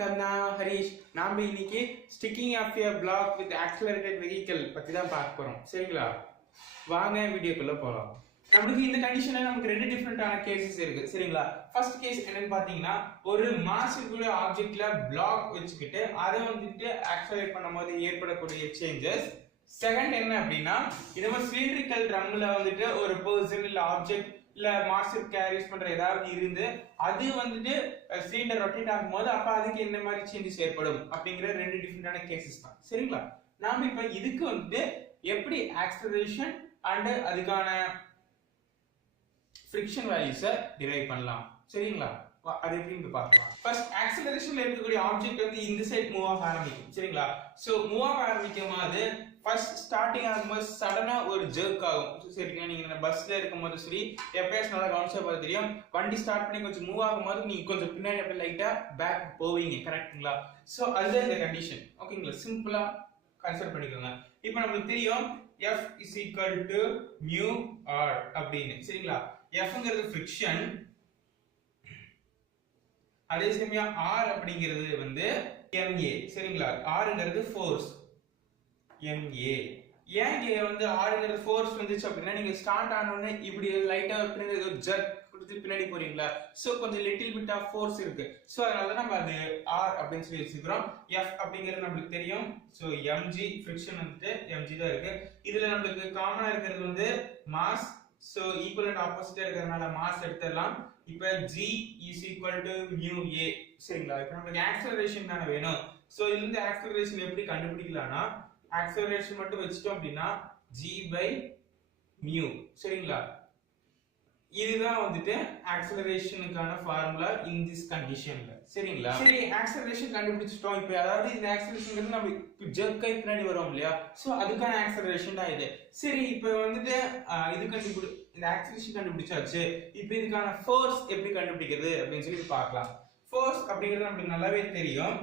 வணக்கம், நான் ஹரிஷ். நாம இன்னைக்கு sticking of a block with accelerated vehicle பத்தி தான் பார்க்க போறோம். சரிங்களா? வாங்க வீடியோக்குள்ள போலாம். நமக்கு இந்த கண்டிஷன்ல நமக்கு ரெண்டு டிஃபரெண்டான கேसेस இருக்கு. சரிங்களா? ஃபர்ஸ்ட் கேஸ் என்னன்னு பாத்தீங்கன்னா, ஒரு மாஸுக்குள்ள ஆப்ஜெக்ட்ல பிளாக் வச்சுக்கிட்டு அதை வந்துட்டு ஆக்சலரேட் பண்ணும்போது ஏற்படக்கூடிய சேஞ்சஸ். செகண்ட் என்ன அப்படின்னா, இது மாதிரி சிலிண்ட்ரிக்கல் ட்ரம்ல வந்துட்டு ஒரு பர்சன் இல்ல ஆப்ஜெக்ட் இல்ல மாஸ் கேரிஸ் பண்ற ஏதாவது இருந்து அது வந்துட்டு சிலிண்டர் ரொட்டேட் ஆகும்போது அப்ப அதுக்கு என்ன மாதிரி சேஞ்சஸ் ஏற்படும் அப்படிங்கிற ரெண்டு டிஃபரெண்டான கேसेस தான். சரிங்களா? நாம இப்ப இதுக்கு வந்துட்டு எப்படி ஆக்சலரேஷன் அண்ட் அதுக்கான ஃபிரிக்ஷன் வேல்யூஸை டிரைவ் பண்ணலாம். சரிங்களா? அது எப்படின்னு பார்க்கலாம். ஃபர்ஸ்ட் ஆக்சலரேஷன்ல இருக்கக்கூடிய ஆப்ஜெக்ட் வந்து இந்த சைடு மூவ் ஆக ஆரம்பிக்கும். சரிங்களா? சோ மூவ் ஆக ஆரம்பிக்கும் போது ஃபர்ஸ்ட் ஸ்டார்டிங் ஆகும்போது சடனா ஒரு ஜர்க் ஆகும். சரிங்களா? நீங்க பஸ்ல இருக்கும்போது சரி எப்பயாச்சும் நல்லா கவனிச்சா பார்த்து தெரியும், வண்டி ஸ்டார்ட் பண்ணி கொஞ்சம் மூவ் ஆகும்போது நீங்க கொஞ்சம் பின்னாடி அப்படியே லைட்டா பேக் போவீங்க. கரெக்ட்டுங்களா? சோ அதுதான் இந்த கண்டிஷன். ஓகேங்களா? சிம்பிளா கன்சிடர் பண்ணிக்கோங்க. இப்போ நமக்கு தெரியும் F is equal to mu r அப்படின்னு. சரிங்களா? Fங்கிறது ஃபிரிக்ஷன், அதே சமயம் R அப்படிங்கிறது வந்து ma. சரிங்களா? Rங்கிறது ஃபோர்ஸ் ma. ஏன் வந்து Rங்கிறது ஃபோர்ஸ் வந்துச்சு அப்படின்னா, நீங்க ஸ்டார்ட் ஆன உடனே இப்படி லைட்டா ஒரு ஜர்க் கொடுத்து பின்னாடி போறீங்களா, சோ கொஞ்சம் லிட்டில் பிட் ஆஃப் ஃபோர்ஸ் இருக்கு. சோ அதனால நம்ம அது R அப்படின்னு சொல்லி வச்சுக்கிறோம். F அப்படிங்கிறது நமக்கு தெரியும். சோ mg ஃபிரிக்ஷன் வந்துட்டு mg தான் இருக்கு. இதுல நமக்கு காமனா இருக்கிறது வந்து மாஸ். சோ ஈக்குவல் அண்ட் ஆப்போசிட்டா இருக்கிறதுனால மாஸ் எடுத்துடலாம். இப்ப g is equal to mu a. சரிங்களா? இப்போ நமக்கு ஆக்சலரேஷன் தான வேணும். சோ இதுல இருந்து ஆக்சலரேஷன் எப்படி கண்டுபிடிக்கலாம்னா, ஆக்சலரேஷன் மட்டும் வச்சிட்டோம் அப்படின்னா g by mu. சரிங்களா? இதுதான் வந்துட்டு ஆக்சலரேஷனுக்கான ஃபார்முலா இன் திஸ் கண்டிஷன்ல. சரிங்களா? சரி, ஆக்சலரேஷன் கண்டுபிடிச்சிட்டோம். இப்போ அதாவது இந்த ஆக்சலரேஷன்ங்கிறது நம்ம ஜர்க் ஆகி பின்னாடி வரோம் இல்லையா, சோ அதுக்கான ஆக்சலரேஷன் தான் இது. சரி, இப்போ வந்துட்டு இது இந்த ஆக்சலரேஷன் கண்டுபிடிச்சாச்சு. இப்போ இதுக்கான ஃபோர்ஸ் எப்படி கண்டுபிடிக்கிறது அப்படின்னு சொல்லி பார்க்கலாம். ஃபோர்ஸ் அப்படிங்கிறது நமக்கு நல்லாவே தெரியும்.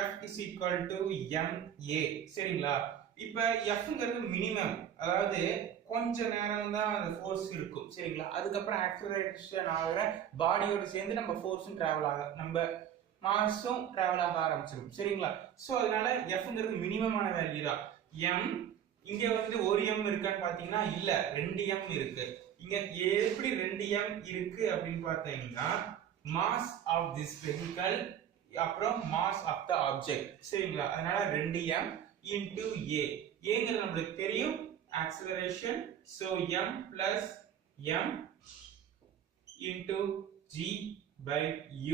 F is equal to ma. சரிங்களா? இப்ப Fங்கிறது மினிமம், அதாவது கொஞ்ச நேரம் தான் அந்த ஃபோர்ஸ் இருக்கும். சரிங்களா? அதுக்கப்புறம் ஆக்சலரேஷன் ஆகிற பாடியோட சேர்ந்து நம்ம ஃபோர்ஸும் டிராவல் ஆக, நம்ம மாஸும் டிராவல் ஆக ஆரம்பிச்சிடும். சரிங்களா? சோ அதனால Fங்கிறது மினிமமான வேல்யூ தான். m இங்க வந்து ஒரு m இருக்கான்னு பாத்தீங்கன்னா இல்ல, 2m இருக்கு. இங்க எப்படி 2m இருக்கு அப்படின்னு பார்த்தீங்கன்னா, மாஸ் ஆஃப் திஸ் வெஹிக்கிள் அப்புறம் மாஸ் ஆஃப் தி ஆப்ஜெக்ட். சரிங்களா? அதனால 2m into a. ஏங்கிறது நமக்கு தெரியும் acceleration. so m plus m into g by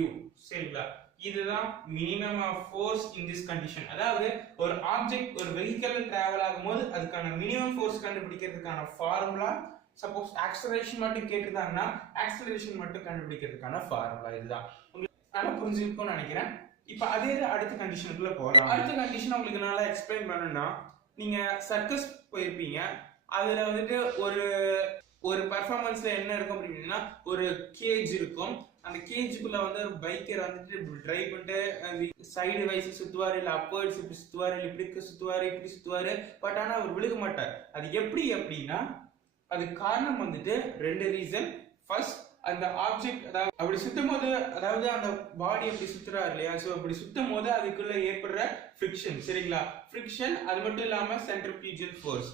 u. சரிங்களா? இதுதான் minimum of force in this condition. அதாவது ஒரு ஆப்ஜெக்ட் ஒரு வெஹிக்கிள் டிராவல் ஆகும்போது அதுக்கான மினிமம் ஃபோர்ஸ் கண்டுபிடிக்கிறதுக்கான ஃபார்முலா. சப்போஸ் ஆக்சலரேஷன் மட்டும் கேட்டிருந்தாங்கன்னா ஆக்சலரேஷன் மட்டும் கண்டுபிடிக்கிறதுக்கான ஃபார்முலா இதுதான். நல்லா புரிஞ்சிருக்கும்னு நினைக்கிறேன். இப்ப அதே அடுத்த கண்டிஷனுக்குள்ள போறோம். அடுத்த கண்டிஷன் உங்களுக்கு நல்லா எக்ஸ்பிளைன் பண்ணணும்னா, நீங்க சர்க்கஸ் போயிருப்பீங்க. அதுல வந்துட்டு ஒரு பெர்ஃபார்மன்ஸ்ல என்ன இருக்கும் அப்படின்னா, ஒரு கேஜ் இருக்கும். அந்த கேஜுக்குள்ள வந்து ஒரு பைக்கர் வந்துட்டு டிரைவ் பண்ணிட்டு சைடு வைஸ் சுத்துவாரு, இல்ல அப்பவர்ட்ஸ் இப்படி சுத்துவாரு, இல்ல இப்படி சுத்துவாரு, இப்படி சுத்துவாரு. பட் ஆனா அவர் விழுக மாட்டார். அது எப்படி அப்படின்னா, அது காரணம் வந்துட்டு ரெண்டு ரீசன். ஃபர்ஸ்ட், அந்த ஆப்ஜெக்ட் அதாவது அப்படி சுத்தும் போது, அதாவது அந்த பாடி அப்படி சுத்துறாரு இல்லையா, சோ அப்படி சுத்தும் போது அதுக்குள்ள ஏற்படுற ஃபிரிக்ஷன். சரிங்களா? ஃபிரிக்ஷன், அது மட்டும் இல்லாம சென்ட்ரிஃபியூஜல் ஃபோர்ஸ்.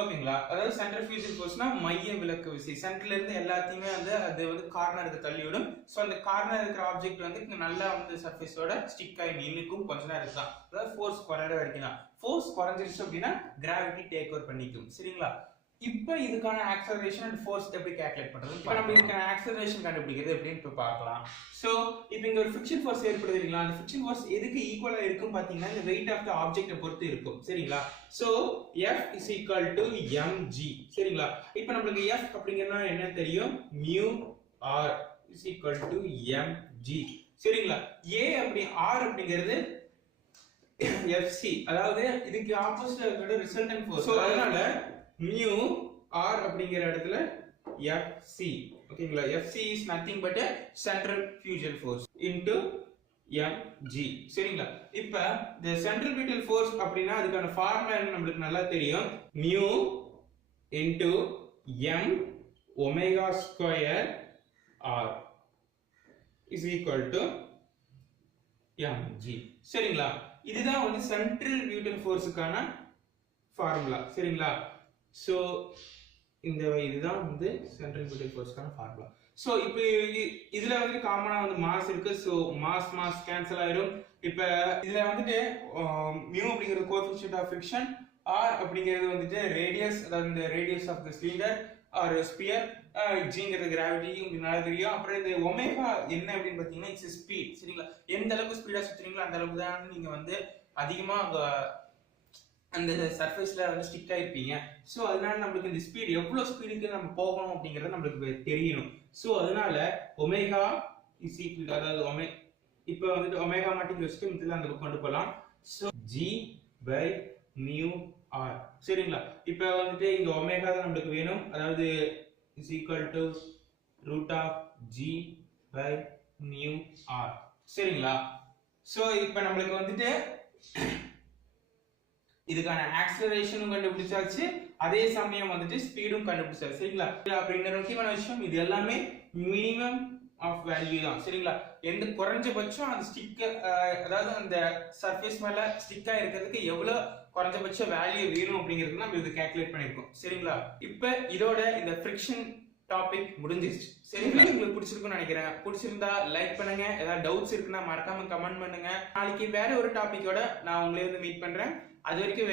ஓகேங்களா? அதாவது சென்ட்ரிஃபியூஜல் ஃபோர்ஸ்னா மைய விலக்கு விசை. சென்டர்ல இருந்து எல்லாத்தையுமே வந்து அது வந்து கார்னருக்கு தள்ளிவிடும். சோ அந்த கார்னர் இருக்கிற ஆப்ஜெக்ட் வந்து நல்லா வந்து சர்ஃபேஸோட ஸ்டிக் ஆகி நின்னுக்கும் கொஞ்ச நேரம் தான். அதாவது ஃபோர்ஸ் குறையிற வரைக்கும் தான். ஃபோர்ஸ் குறைஞ்சிருச்சு அப்படின்னா கிராவிட்டி டேக் ஓவர் பண்ணிக்கும். சரிங்களா? இப்போ இதுக்கான ஆக்சலரேஷன் அண்ட் ஃபோர்ஸ் எப்படி கால்குலேட் பண்றது, இப்போ நம்ம இதுக்கான ஆக்சலரேஷன் கண்டுபிடிக்கிறது எப்படின்னு இப்போ பார்க்கலாம். சோ இப்போ இங்க ஒரு ஃபிரிக்ஷன் ஃபோர்ஸ் ஏற்படுது இல்லைங்களா, அந்த ஃபிரிக்ஷன் ஃபோர்ஸ் எதுக்கு ஈக்குவலா இருக்கும் பாத்தீங்கன்னா, இந்த வெயிட் ஆஃப் தி ஆப்ஜெக்ட்டை பொறுத்து இருக்கும். சரிங்களா? So F is equal to mg. சரிங்களா? இப்போ நமக்கு F அப்படிங்கறதுனா என்ன தெரியும், mu r is equal to mg. சரிங்களா? A அப்படி r அப்படிங்கிறது Fc, அதாவது இதுக்கு ஆப்போசிட்டா இருக்கிற ரிசல்டன்ட் ஃபோர்ஸ். சோ அதனால mu r அப்படிங்கிற இடத்துல Fc. ஓகேங்களா? Fc is nothing but a centrifugal force into mg. சரிங்களா? இப்ப the centrifugal force அப்படினா அதுக்கான ஃபார்முலா என்ன நமக்கு நல்லா தெரியும். mu into m omega square r is equal to mg. சரிங்களா? இதுதான் வந்து சென்ட்ரல் நியூட்டன் ஃபோர்ஸுக்கான ஃபார்முலா. சரிங்களா? சோ இந்த இதுதான் வந்து சென்ட்ரல் நியூட்டன் ஃபோர்ஸ்க்கான ஃபார்முலா. சோ இப்போ இதுல வந்து காமனா வந்து மாஸ் இருக்கு. சோ மாஸ் கேன்சல் ஆயிடும். இப்போ இதுல வந்துட்டு mu அப்படிங்கிறது கோஎஃபிஷியன்ட் ஆஃப் ஃபிரிக்ஷன், r அப்படிங்கிறது வந்துட்டு ரேடியஸ், அதாவது இந்த radius of the cylinder or sphere, ஜிங்கிறது கிராவிட்டி உங்களுக்கு தெரியும். அப்புறம் இந்த ஒமேகா என்ன அப்படின்னு பாத்தீங்கன்னா இட்ஸ் ஸ்பீட். சரிங்களா? எந்த அளவுக்கு ஸ்பீடா சுத்துறீங்களோ அந்த அளவுக்கு தான் நீங்க வந்து அதிகமா அந்த சர்ஃபேஸ்ல வந்து ஸ்டிக் ஆயிருப்பீங்க. ஸோ அதனால நம்மளுக்கு இந்த ஸ்பீட் எவ்வளவு ஸ்பீடுக்கு நம்ம போகணும் அப்படிங்கறது நம்மளுக்கு தெரியணும். ஸோ அதனால ஒமேகா இஸ் ஈக்குவல், அதாவது இப்போ வந்துட்டு ஒமேகா மட்டும் வச்சுட்டு இதுல அந்த கொண்டு போகலாம். So G by mu R. சரிங்களா? இப்போ வந்துட்டு இங்க ஒமேகா தான் நம்மளுக்கு வேணும், அதாவது is equal to root of G by mu R. சரிங்களா? ஸோ இப்போ நம்மளுக்கு வந்துட்டு இதுக்கான ஆக்ஸலரேஷனும் கண்டுபிடிச்சாச்சு, அதே சமயம் வந்துட்டு ஸ்பீடும் கண்டுபிடிச்சாச்சு. சரிங்களா? அப்புறம் இன்னொரு முக்கியமான விஷயம், இது எல்லாமே மினிமம் ஆஃப் வேல்யூ தான். சரிங்களா? எந்த குறைஞ்சபட்சம் அந்த ஸ்டிக், அதாவது அந்த சர்ஃபேஸ் மேல ஸ்டிக்கா இருக்கிறதுக்கு எவ்வளவு குறைஞ்சபட்ச வேல்யூ வேணும் அப்படிங்கிறது நம்ம இது கால்குலேட் பண்ணிருக்கோம். சரிங்களா? இப்போ இதோட இந்த ஃபிரிக்ஷன் டாபிக் முடிஞ்சிருச்சு. சரிங்களா? உங்களுக்கு பிடிச்சிருக்கும்னு நினைக்கிறேன். பிடிச்சிருந்தா லைக் பண்ணுங்க. ஏதாவது டவுட்ஸ் இருக்குன்னா மறக்காம கமெண்ட் பண்ணுங்க. நாளைக்கு வேற ஒரு டாபிக்கோட நான் உங்களை வந்து மீட் பண்றேன். அது வரைக்கும்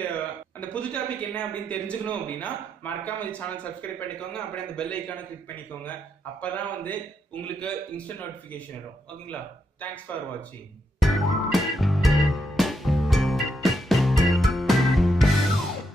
அந்த புது டாபிக் என்ன அப்படின்னு தெரிஞ்சுக்கணும் அப்படின்னா மறக்காம இந்த சேனல் சப்ஸ்கிரைப் பண்ணிக்கோங்க. அப்படியே அந்த பெல் ஐக்கானை கிளிக் பண்ணிக்கோங்க. அப்பதான் வந்து உங்களுக்கு இன்ஸ்டன்ட் நோட்டிபிகேஷன் வரும். ஓகேங்களா? தேங்க்ஸ் ஃபார் வாட்சிங்.